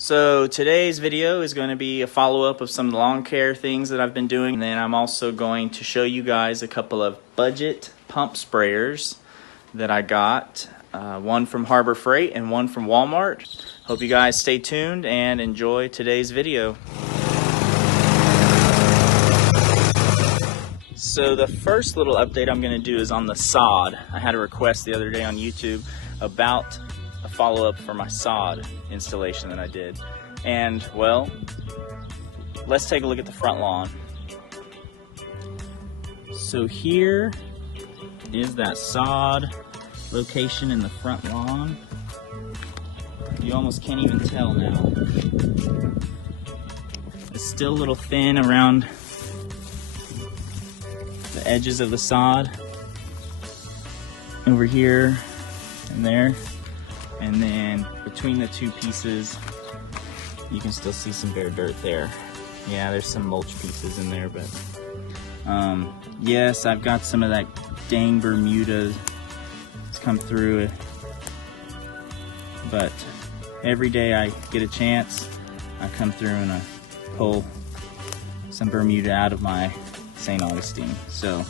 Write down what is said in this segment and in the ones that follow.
So today's video is going to be a follow-up of some lawn care things that I've been doing, and then I'm also going to show you guys a couple of budget pump sprayers that I got, one from Harbor Freight and one from Walmart. Hope you guys stay tuned and enjoy today's video. So the first little update I'm going to do is on the sod. I had a request the other day on YouTube about a follow-up for my sod installation that I did. And well, let's take a look at the front lawn. So here is that sod location in the front lawn. You almost can't even tell now. It's still a little thin around the edges of the sod over here and there. And then between the two pieces, you can still see some bare dirt there. Yeah, there's some mulch pieces in there, but yes, I've got some of that dang Bermuda that's come through it. But every day I get a chance, I come through and I pull some Bermuda out of my St. Augustine. So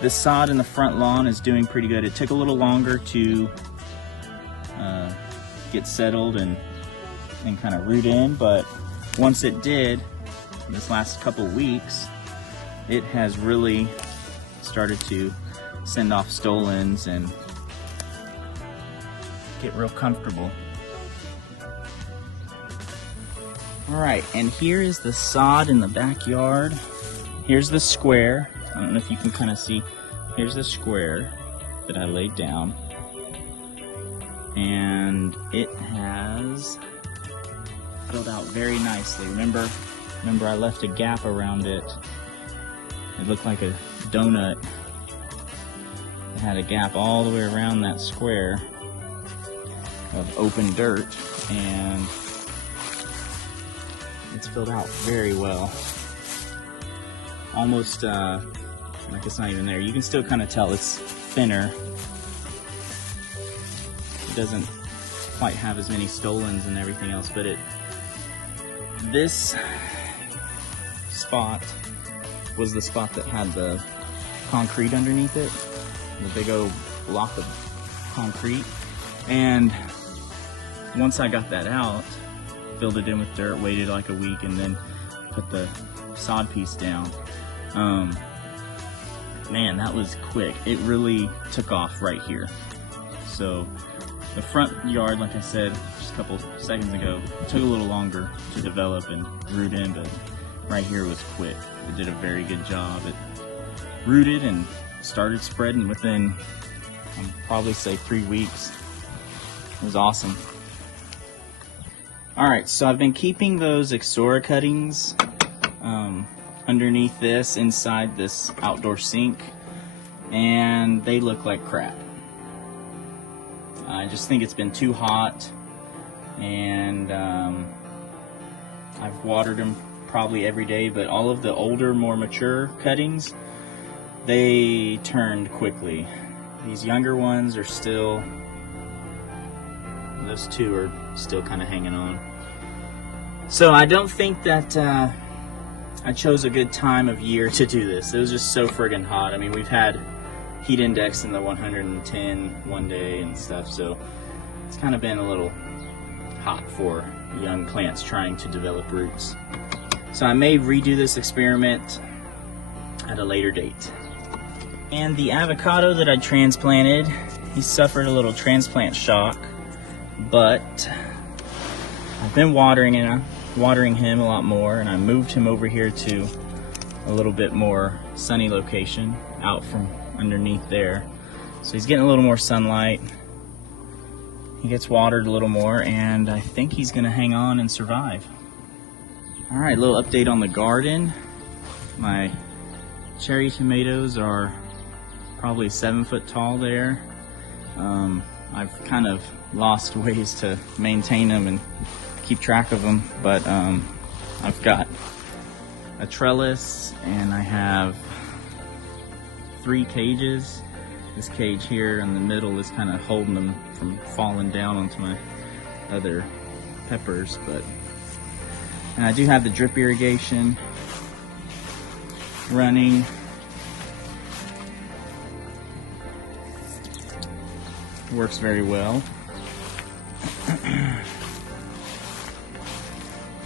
this sod in the front lawn is doing pretty good. It took a little longer to get settled and kind of root in, but once it did, this last couple weeks, it has really started to send off stolons and get real comfortable. Alright, and here is the sod in the backyard. Here's the square. I don't know if you can kind of see. Here's the square that I laid down. And it has filled out very nicely. Remember I left a gap around it. It looked like a donut. It had a gap all the way around that square of open dirt, and it's filled out very well. Almost like it's not even there. You can still kind of tell it's thinner. It doesn't quite have as many stolons and everything else, but this spot was the spot that had the concrete underneath it, the big old block of concrete. And once I got that out, filled it in with dirt, waited like a week, and then put the sod piece down. Man, that was quick. It really took off right here. So the front yard, like I said just a couple seconds ago, took a little longer to develop and root in, but right here was quick. It did a very good job. It rooted and started spreading within, I'd probably say 3 weeks. It was awesome. Alright, so I've been keeping those Exora cuttings underneath this, inside this outdoor sink, and they look like crap. I just think it's been too hot, and I've watered them probably every day, but all of the older, more mature cuttings, they turned quickly. These younger ones are still, those two are still kind of hanging on. So I don't think that I chose a good time of year to do this. It was just so friggin' hot. I mean, we've had heat index in the 110 one day and stuff, so it's kind of been a little hot for young plants trying to develop roots. So I may redo this experiment at a later date. And the avocado that I transplanted, he suffered a little transplant shock, but I've been watering him a lot more, and I moved him over here to a little bit more sunny location out from underneath there. So he's getting a little more sunlight. He gets watered a little more, and I think he's gonna hang on and survive. All right, little update on the garden. My cherry tomatoes are probably 7 foot tall there. I've kind of lost ways to maintain them and keep track of them, but I've got a trellis, and I have 3 cages, this cage here in the middle is kind of holding them from falling down onto my other peppers. And I do have the drip irrigation running. Works very well.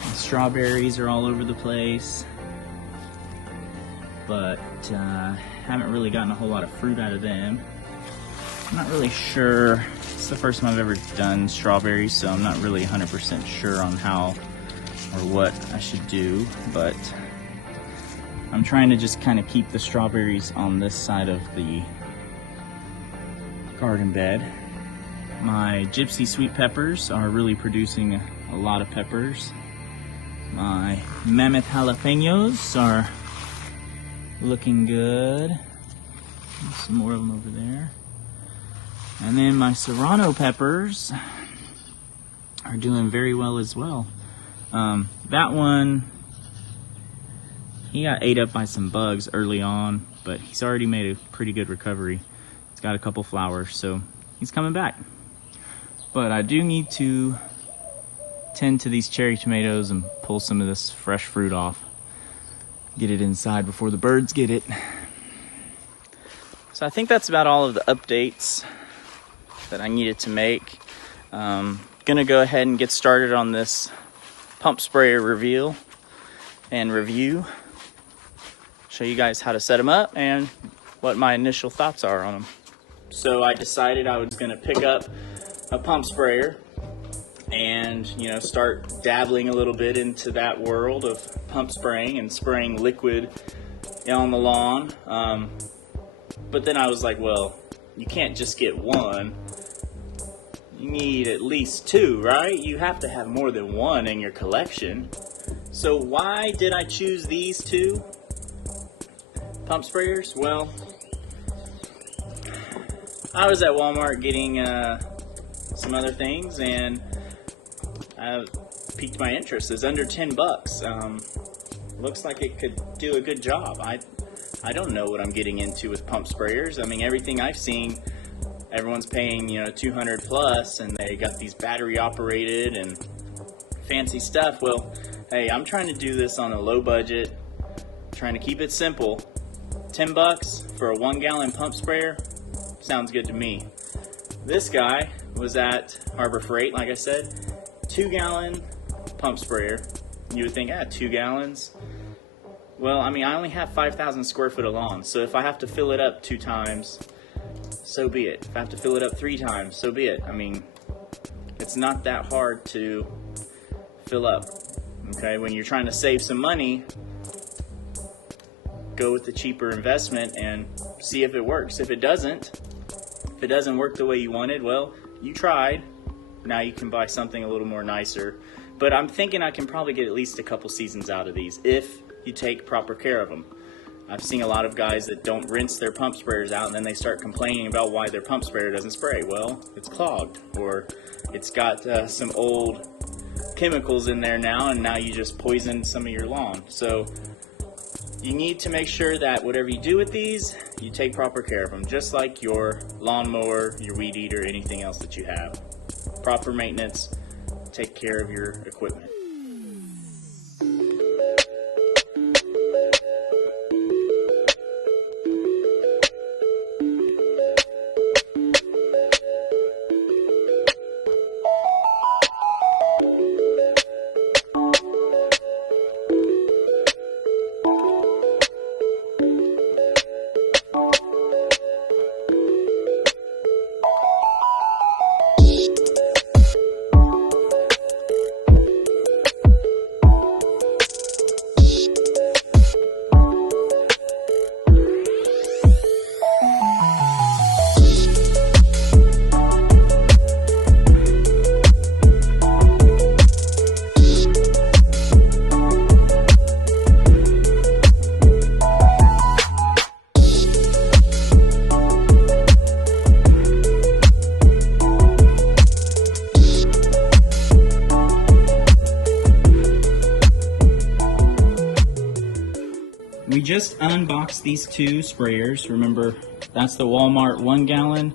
The strawberries are all over the place, but haven't really gotten a whole lot of fruit out of them. I'm not really sure. It's the first time I've ever done strawberries, so I'm not really 100% sure on how or what I should do, but I'm trying to just kind of keep the strawberries on this side of the garden bed. My gypsy sweet peppers are really producing a lot of peppers. My mammoth jalapenos are looking good. Some more of them over there. And then my serrano peppers are doing very well as well. That one, he got ate up by some bugs early on, but he's already made a pretty good recovery. He's got a couple flowers, so he's coming back. But I do need to tend to these cherry tomatoes and pull some of this fresh fruit off. Get it inside before the birds get it. So I think that's about all of the updates that I needed to make. Gonna go ahead and get started on this pump sprayer reveal and review. Show you guys how to set them up and what my initial thoughts are on them. So I decided I was gonna pick up a pump sprayer and start dabbling a little bit into that world of pump spraying and spraying liquid on the lawn. But then I was like, well, you can't just get one. You need at least two, right? You have to have more than one in your collection. So why did I choose these two pump sprayers? Well, I was at Walmart getting some other things, and piqued my interest. It's under 10 bucks. Looks like it could do a good job. I don't know what I'm getting into with pump sprayers. I mean, everything I've seen, everyone's paying 200 plus, and they got these battery operated and fancy stuff. Well, hey, I'm trying to do this on a low budget, trying to keep it simple. 10 bucks for a 1 gallon pump sprayer sounds good to me. This guy was at Harbor Freight, like I said, 2 gallon pump sprayer. You would think, 2 gallons. Well, I mean, I only have 5,000 square foot of lawn, so if I have to fill it up 2 times, so be it. If I have to fill it up 3 times, so be it. I mean, it's not that hard to fill up, okay? When you're trying to save some money, go with the cheaper investment and see if it works. If it doesn't work the way you wanted, well, you tried. Now you can buy something a little more nicer. But I'm thinking I can probably get at least a couple seasons out of these if you take proper care of them. I've seen a lot of guys that don't rinse their pump sprayers out, and then they start complaining about why their pump sprayer doesn't spray. Well, it's clogged, or it's got some old chemicals in there now, and now you just poisoned some of your lawn. So you need to make sure that whatever you do with these, you take proper care of them, just like your lawnmower, your weed eater, anything else that you have. Proper maintenance, take care of your equipment. We just unboxed these 2 sprayers. Remember, that's the Walmart 1 gallon.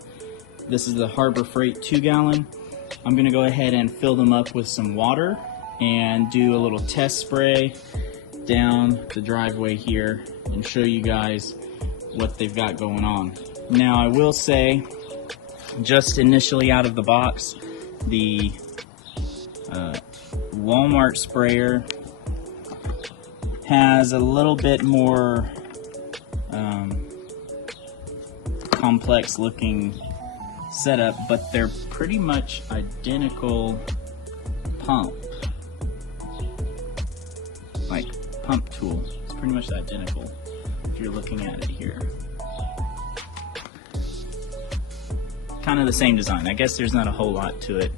This is the Harbor Freight 2 gallon. I'm gonna go ahead and fill them up with some water and do a little test spray down the driveway here and show you guys what they've got going on. Now I will say, just initially out of the box, the Walmart sprayer has a little bit more complex looking setup, but they're pretty much identical pump, like pump tool. It's pretty much identical if you're looking at it here. Kind of the same design. I guess there's not a whole lot to it.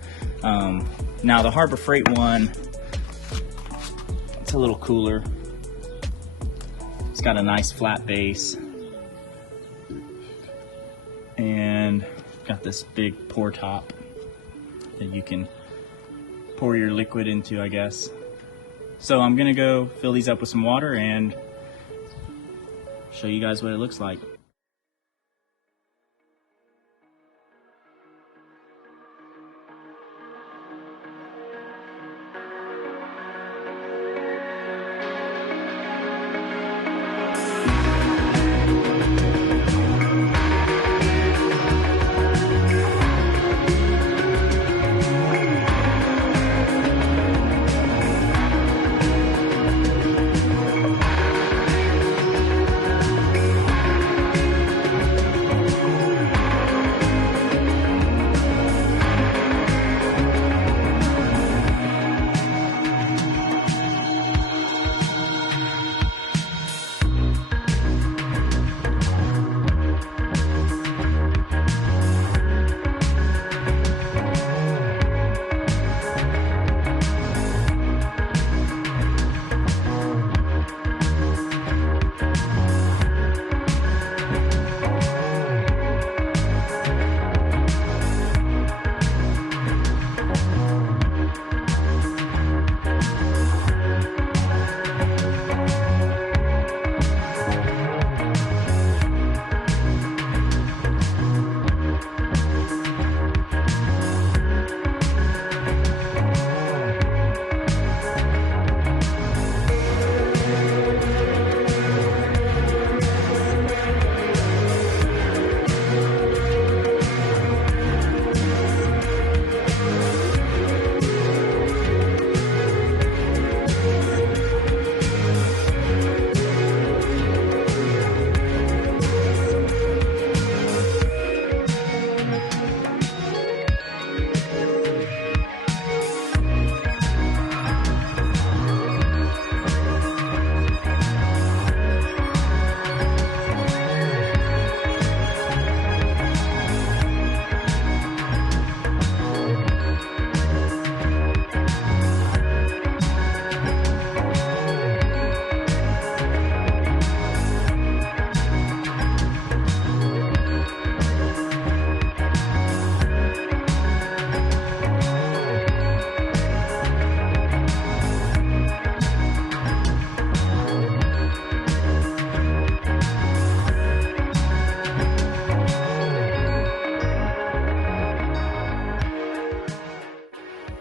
Now the Harbor Freight one, it's a little cooler. It's got a nice flat base and got this big pour top that you can pour your liquid into, I guess. So I'm gonna go fill these up with some water and show you guys what it looks like.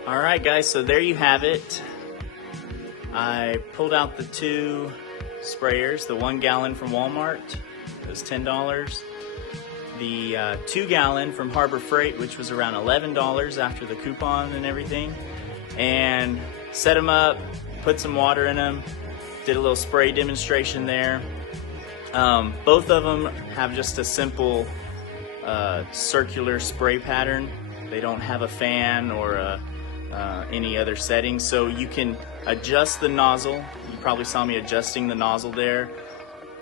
Alright guys, so there you have it. I pulled out the 2 sprayers, the 1 gallon from Walmart, it was $10. The 2 gallon from Harbor Freight, which was around $11 after the coupon and everything. And set them up, put some water in them, did a little spray demonstration there. Both of them have just a simple circular spray pattern. They don't have a fan or any other settings, so you can adjust the nozzle. You probably saw me adjusting the nozzle there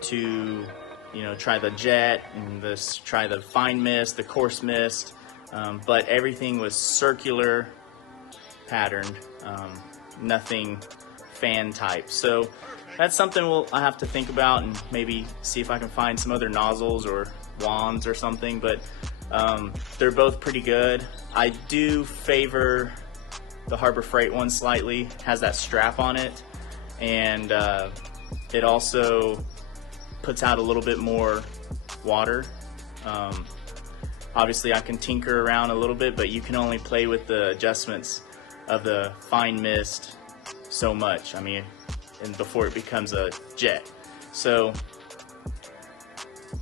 to, you know, try the jet and try the fine mist, the coarse mist, but everything was circular patterned, nothing fan type. So that's something I have to think about and maybe see if I can find some other nozzles or wands or something, but they're both pretty good. I do favor the Harbor Freight one slightly. It has that strap on it, and it also puts out a little bit more water Obviously I can tinker around a little bit, but you can only play with the adjustments of the fine mist so much. I mean, and before it becomes a jet. So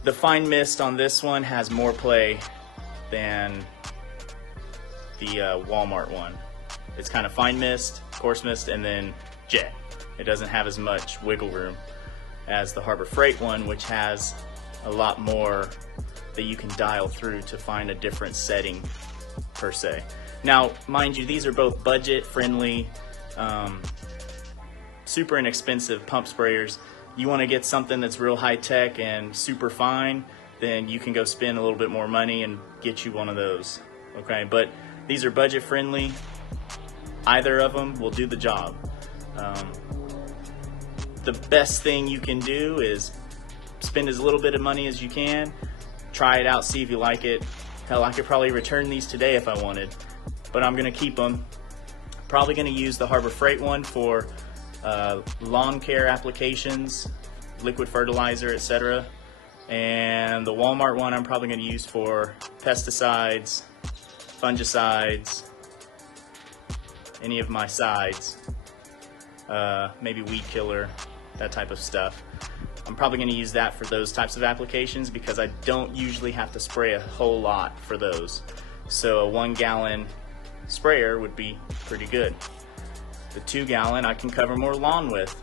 the fine mist on this one has more play than the Wal-Mart one. It's kind of fine mist, coarse mist, and then jet. It doesn't have as much wiggle room as the Harbor Freight one, which has a lot more that you can dial through to find a different setting per se. Now, mind you, these are both budget friendly, super inexpensive pump sprayers. You want to get something that's real high tech and super fine, then you can go spend a little bit more money and get you one of those. Okay, but these are budget friendly. Either of them will do the job. The best thing you can do is spend as little bit of money as you can, try it out, see if you like it. Hell, I could probably return these today if I wanted, but I'm gonna keep them. Probably gonna use the Harbor Freight one for lawn care applications, liquid fertilizer, etc. And the Wal-Mart one I'm probably gonna use for pesticides, fungicides, any of my sides, maybe weed killer, that type of stuff. I'm probably going to use that for those types of applications because I don't usually have to spray a whole lot for those. So a 1 gallon sprayer would be pretty good. The 2 gallon I can cover more lawn with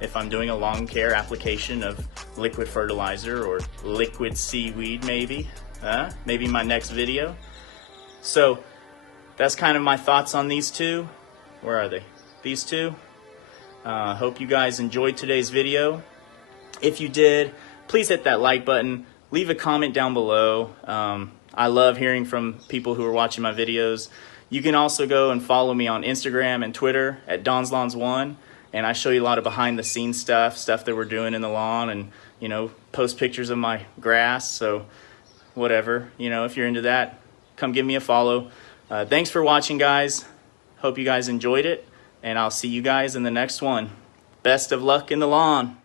if I'm doing a lawn care application of liquid fertilizer or liquid seaweed maybe. Maybe my next video. So that's kind of my thoughts on these two. Where are they? These two. Hope you guys enjoyed today's video. If you did, please hit that like button. Leave a comment down below. I love hearing from people who are watching my videos. You can also go and follow me on Instagram and Twitter at DonsLawns1, and I show you a lot of behind the scenes stuff that we're doing in the lawn, and you know, post pictures of my grass. So whatever, you know, if you're into that, come give me a follow. Thanks for watching, guys. Hope you guys enjoyed it, and I'll see you guys in the next one. Best of luck in the lawn.